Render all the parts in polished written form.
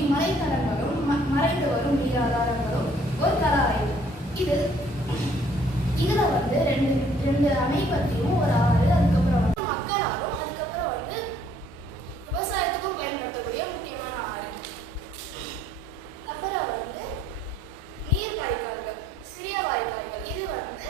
பகுதி மலைத்தளங்களும் மறைந்து வரும் நீர் ஆதாரங்களும் ஒரு கள ஆய்வு. இதுல வந்து ரெண்டு அணை பற்றியும் ஒரு ஆறு, அதுக்கப்புறம் வந்து மக்களாலும் அதுக்கப்புறம் வந்து விவசாயத்துக்கும் பயன்படுத்தக்கூடிய முக்கியமான ஆறு. அப்புறம் வந்து நீர் வாய்க்கால்கள், சிறிய வாய்க்கால்கள். இது வந்து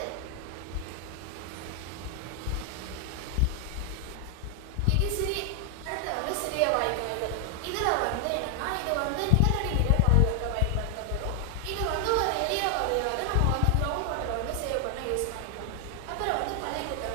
அடுத்து வந்து சிறிய வாய்க்கால்கள். இதுல வந்து என்னன்னா இது வந்து நிலத்தடி நீரை பாதுகாக்க பயன்படுத்தப்படும். இது வந்து ஒரு எளிய வகையாக நம்ம வந்து கிரவுண்ட் வாட்டரை வந்து சேவ் பண்ண யூஸ் பண்ணிக்கலாம். அப்புறம் வந்து பள்ளிக்குட்டை.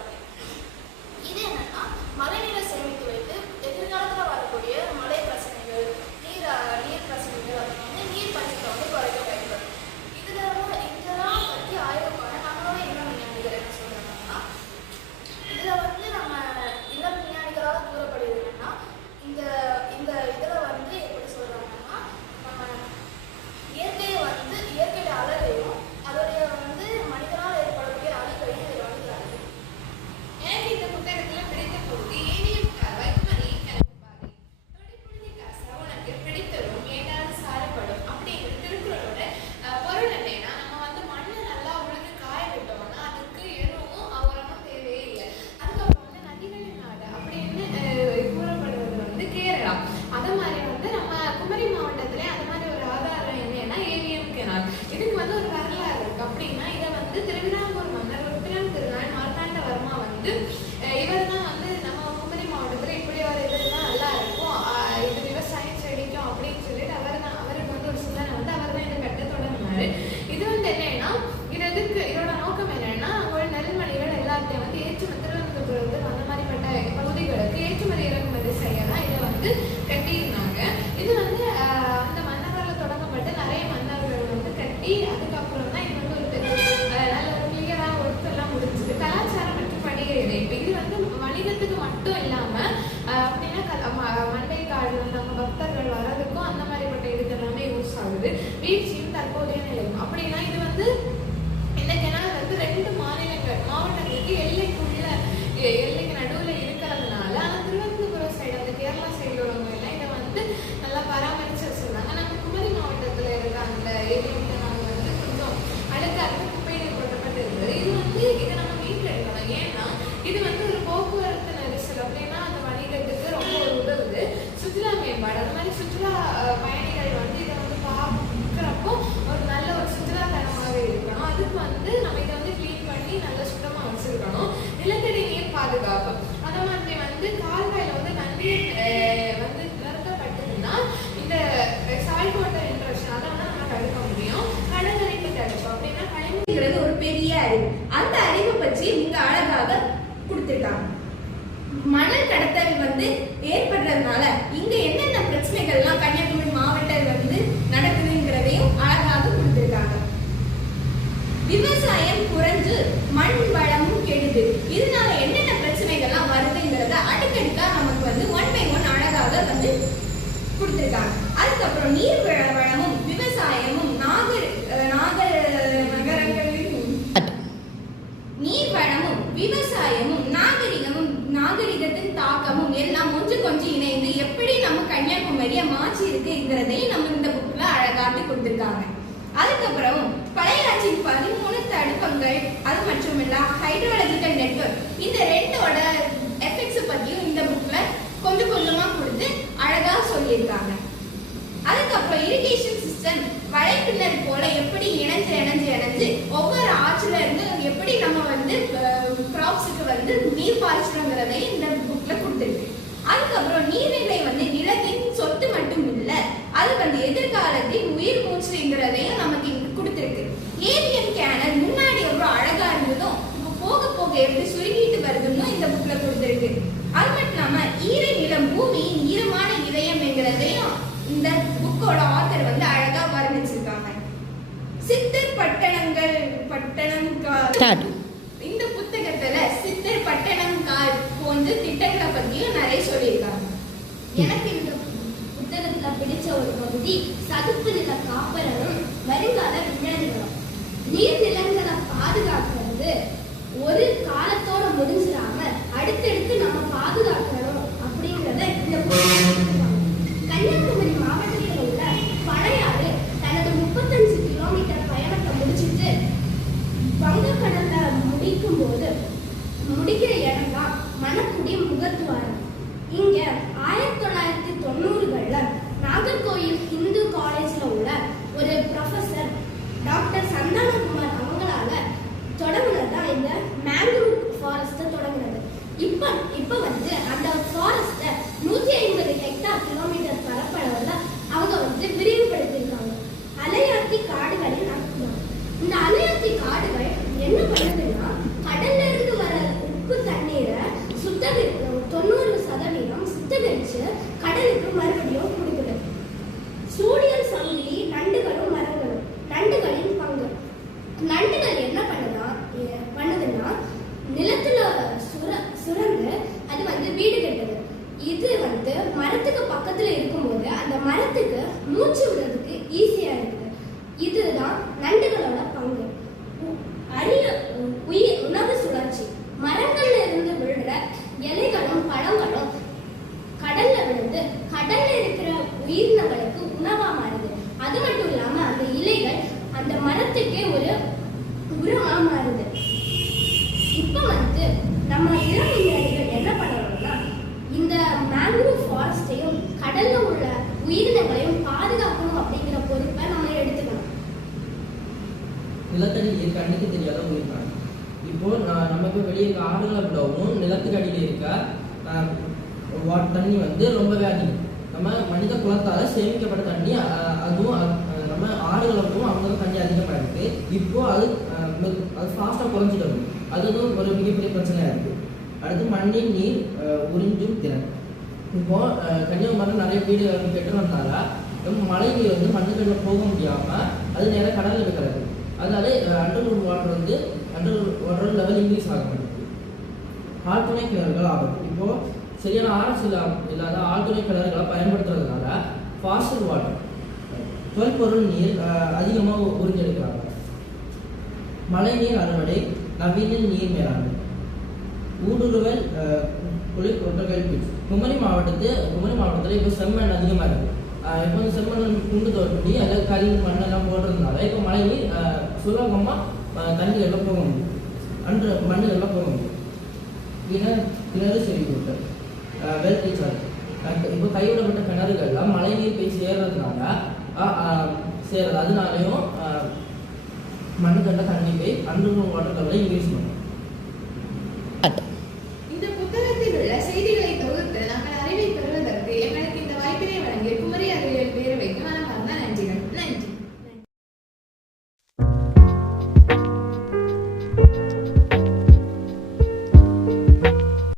இது என்னன்னா மழைநீரை சேமித்து வைத்து எதிர்காலத்தில் வரக்கூடிய மழை பிரச்சனைகள், நீர் பிரச்சனைகள், அதை வந்து நீர் பஞ்சத்தை வந்து குறைக்க பயன்படும். இதெல்லாம் பற்றி ஆய்வு பண்ண நம்மளோட இளம் விஞ்ஞானிகள் என்ன சொல்றாங்கன்னா, இதுல வந்து நம்ம இளம் விஞ்ஞானிகளால் கூறப்படுது என்னன்னா, இந்த இதுல வந்து எப்படி சொல்றாங்கன்னா, நம்ம இயற்கையோட அழகையும் அதோடைய வந்து மனிதனால் ஏற்படக்கூடிய அழிவையும் இதில் வந்து காட்டுது. எனக்கு இந்த புத்தகத்துல பிடித்த பகுதி ஏவிஎம் கால்வாய் குமரி கிழக்கு பாதை. தொடிப்புழுதி காசா உனக்கு பிடித்தரும் ஏதாவது சாரப்படும் அப்படிங்கிற திருக்குறளோட பொருள் என்னன்னா, நம்ம வந்து மண்ணை நல்லா உழுது காய விட்டோம்னா அதுக்கு எதுவும் உரமும் தேவையே இல்லை. அதுக்கப்புறம் வந்து நதிகளின் நாடு அப்படின்னு கூறப்படுவது வந்து கேரளா. அது மாதிரி வந்து நம்ம குமரி மாவட்டத்திலே அந்த மாதிரி ஒரு ஆதாரம் என்னன்னா ஏவிஎம் கெனால். இதுக்கு வந்து ஒரு வரலாறு இருக்கு. அப்படின்னா இதை வந்து திருவிதாங்கூர் மன்னர் உத்திரன் திருநாள் மார்த்தாண்டவர்மா வந்து இவர் தான் வந்து நம்ம குமரி மாவட்டத்தில் இப்படி ஒரு இதெல்லாம் நல்லா இருக்கும், இது விவசாயம் செழிக்கும் அப்படின்னு சொல்லிட்டு அவருக்கு வந்து ஒரு சிந்தனை வந்து அவர் தான் இதை கட்ட தொடங்கினாரு. இது வந்து என்னன்னா இதோட நோக்கம் என்னன்னா ஒரு நெல்மணிகள் எல்லாத்தையும் வந்து திருவனந்தபுரத்துக்கு அந்த மாதிரிப்பட்ட பகுதிகளுக்கு ஏற்றுமதி இறக்குமதி செய்யலாம் இதை வந்து கட்டியிருந்தாங்க. இது வந்து அந்த மன்னரால் தொடங்கப்பட்டு நிறைய மன்னர்கள் வந்து கட்டி அதுக்கப்புறம் தான் இது வந்து ஒரு நல்ல ஒரு கிளியராக ஒர்க்கெல்லாம் முடிஞ்சது. கலாச்சாரம் மற்றும் படிகை இணைப்பு இது வந்து வணிகத்துக்கு மட்டும் இல்லாமல் அப்படின்னா மண்டை காடு நம்ம பக்தர்கள் வர்றதுக்கும் அந்த மாதிரிப்பட்ட இதுக்கு எல்லாமே யூஸ் ஆகுது. வீழ்ச்சியும் தற்போதைய நிலையும் அப்படின்னா இது வந்து இந்த கெனால் வந்து 2 மாவட்டங்களுக்கு எல்லைக்கு நடுவில் இருக்கிறதுனால ஆனால் திருவனந்தபுரம் சைடு அந்த கேரளா சைடு உள்ளவங்க எல்லாம் இதை வந்து நல்லா பராமரித்து வச்சுருந்தாங்க. நம்ம குமரி மாவட்டத்தில் இருக்க அந்த ஏரியா நாங்கள் வந்து கொஞ்சம் அழுக்காக குப்பையில் கொட்டப்பட்டு இருந்தது. இது வந்து இதை நம்ம வீட்டில் எடுக்கணும். ஏன்னா இது வந்து ஒரு போக்குவரத்து நெரிசல் அப்படின்னா அந்த வணிகத்துக்கு ரொம்ப உதவுது. சுற்றுலா மேம்பாடு அந்த மாதிரி சுற்றுலா பயணிகள் வந்து இதை வந்து பார்க்குறப்போ ஒரு நல்ல ஒரு சுற்றுலா தலமாகவே இருக்கணும். அதுக்கு வந்து நம்ம இதை வந்து கிளீன் பண்ணி நல்லா சுத்தமாக வச்சுருக்கணும். நிலத்தடி நீர் பாதுகாப்பு அந்த மாதிரி வந்து கால்வாயில் வந்து நன்னீர் வந்து நிறுத்தப்பட்டதுன்னா இந்த சால்ட் வாட்டர் இன்ட்ரக்ஷன் அதை வந்து நம்ம தடுக்க முடியும். கடற்கரைக்கு தடுப்போம் அப்படின்னா கழிவுங்கிறது ஒரு பெரிய அறிவு. அந்த அறிவை பற்றி நீங்க அழகாக கொடுத்துருக்காங்க. மணல் கடத்தல் வந்து ஏற்படுறதுனால இங்க என்னென்ன பிரச்சனைகள்லாம் கன்னியாகுமரி மாவட்டம் வந்து நடக்குதுங்கிறதையும் அழகாக கொடுத்துருக்காங்க. விவசாயம் குறைஞ்சு மண் வளமும் கெடுது. இதனால என்னென்ன பிரச்சனைகள்லாம் வருதுங்கிறத அடுக்கடுக்கா நமக்கு வந்து 1 by 1 அழகாக வந்து கொடுத்துருக்காங்க. அதுக்கப்புறம் நீர் வளமும் விவசாயமும் நீர் வளமும் விவசாயமும் நாகரிகத்தின் தாக்கமும் எல்லாம் ஒன்று கொஞ்சம் இணைந்து எப்படி நம்ம கன்னியாகுமரியை மாற்றி இருக்குங்கிறதையும் நம்ம இந்த புக்ல அழகாட்டு கொடுத்துருக்காங்க. அதுக்கப்புறம் பழையாற்றின் 13 தடுப்பங்கள் அது மட்டும் இல்ல ஹைட்ரோலஜிக்கல் நெட்வொர்க் இந்த 2ஓட எஃபெக்ட்ஸ் பத்தியும் இந்த புக்ல கொஞ்சம் கொஞ்சமா கொடுத்து அழகா சொல்லியிருக்காங்க. அதுக்கப்புறம் இரிகேஷன் சிஸ்டம் வலைப்பின்னல் போல எப்படி இணைஞ்சு ஒவ்வொரு ஆற்றுல இருந்து எப்படி நம்ம வந்து கிராப்ஸுக்கு வந்து நீர் பாய்ச்சணுங்கிறதையும் இந்த புக்ல கொடுத்துருக்கு. அதுக்கப்புறம் நீர்நிலை வந்து நிலத்தின் சொத்து மட்டும் இல்ல, அது வந்து எதிர்காலத்தின் உயிர் மூச்சுங்கிறதையும் நமக்கு இங்க கொடுத்துருக்கு. ஏவிஎம் கேனல் முன்னாடி எவ்வளவு அழகா இருந்ததும் போக போக எப்படி சுருங்கிட்டு வருதுன்னு இந்த புக்ல கொடுத்துருக்கு. அது மட்டும் இல்லாம ஈர நிலம் பூமியின் ஈரமான இதயம்ங்கிறதையும் இந்த புக்கோட ஆத்தர் வந்து அழகா வர்ணிச்சிருக்காங்க. சித்தர் பட்டணம் இந்த புத்தகத்துல சித்தர் பட்டணம் போன்ற திட்டங்களை பத்தியும் நிறைய சொல்லியிருக்காங்க. எனக்கு இந்த புத்தகத்துல பிடிச்ச ஒரு பகுதி சதுப்பு நில காப்பரனும் வருங்கால விஞ்ஞானிகளும். நீர்நிலங்களை பாதுகாக்கிறது ஒரு காலத்தோட முடிஞ்சிடாம அடுத்தடுத்து நம்ம பாதுகாக்கணும் அப்படிங்கிறத இந்த கன்னியாகுமரி மாவட்டத்தில் உள்ள பிரிச்சு கடலுக்கு மறுபடியும் கொடுக்குது. சூழியல் சங்கிலி நண்டுகளும் மரங்களும். நண்டுகளின் பங்கு. நண்டுகள் என்ன பண்ணுதுன்னா நிலத்துல சுரந்து அது வீடு கட்டுது. இது மரத்துக்கு பக்கத்துல இருக்கும்போது அந்த மரத்துக்கு மூச்சு விடுறதுக்கு ஈஸியா இருக்குது. இதுதான் நண்டுகளோட பங்கு. உணவு சுழற்சி. மரங்கள்ல இருந்து விழுற இலைகளும் பழங்களும் கடல்ல விழுந்து கடல்ல இருக்கிற உயிரினங்களுக்கு உணவா மாறுது. அது மட்டும் இல்லாம அந்த இலைகள் அந்த மரத்துக்கே ஒரு உரமா மாறுது. இப்ப நம்ம இளநிலைகள் என்ன பண்ணணும்னா இந்த மேங்க்ரோவ் ஃபாரஸ்டையும் கடல்ல உள்ள உயிரினங்களையும் பாதுகாக்கணும் அப்படிங்கிற பொறுப்பை நம்ம எடுத்துக்கணும். நிலத்தடி நீர் கண்ணுக்கு தெரியாத உயிரினம். இப்போ நமக்கு வெளியே இருக்க ஆறுகளை விடவும் நிலத்துக்கு அடியில் இருக்க தண்ணி ரொம்பவே அதிகம். நம்ம மனித குலத்தால சேமிக்கப்பட்ட தண்ணி அதுவும் நம்ம ஆறுகளை விடவும் அவங்க தண்ணி அதிகமாக இருக்கு. இப்போ அது ஃபாஸ்ட்டாக குறைஞ்சிட்டு வரும். அது ஒரு மிகப்பெரிய பிரச்சனையாக இருக்கு. அடுத்து மண்ணின் நீர் உறிஞ்சும் திறன். இப்போ கன்னியாகுமரி நிறைய வீடு கெட்டுறதுனால மழை நீர் மண்ணுகளில் போக முடியாம அது நேரம் கடலில் இருக்கிறது. அதனால அண்டர் வாட்டர் லெவல் இன்க்ரீஸ் ஆக மாட்டேங்குது. ஆழ்துணை கிணறுகள் ஆகும். இப்போ சரியான ஆராய்ச்சி இல்லாத ஆழ்துணை கிணறுகளை பயன்படுத்துறதுனால ஃபாஸ்டர் வாட்டர் தொல்பொருள் நீர் அதிகமாக உறிஞ்செடுக்கிறாங்க. மழை நீர் அறுவடை, நவீன நீர் மேலாண்மை, ஊடுருவல் குளிர் பீச். குமரி மாவட்டத்தில் இப்போ செம்மண் அதிகமாக இருக்குது. இப்போ வந்து செம்மண் குண்டு தோண்டி அதில் கல் மண்ணெல்லாம் போடுறதுனால இப்போ மழை நீர் சுலபமாக தண்ணிகள்லாம் போக முடியும். மண்ணுகள்லாம் போக முடியும். கிணறு செறிவூட்டு வெல் ரீசார்ஜ். இப்போ கைவிடப்பட்ட கிணறுகள்லாம் மழை நீர் போய் சேர்றதுனால அதனாலையும் மண்ணுகளில் தண்ணி போய் அண்டர் வாட்டர் லெவலை இன்க்ரீஸ் பண்ணும்.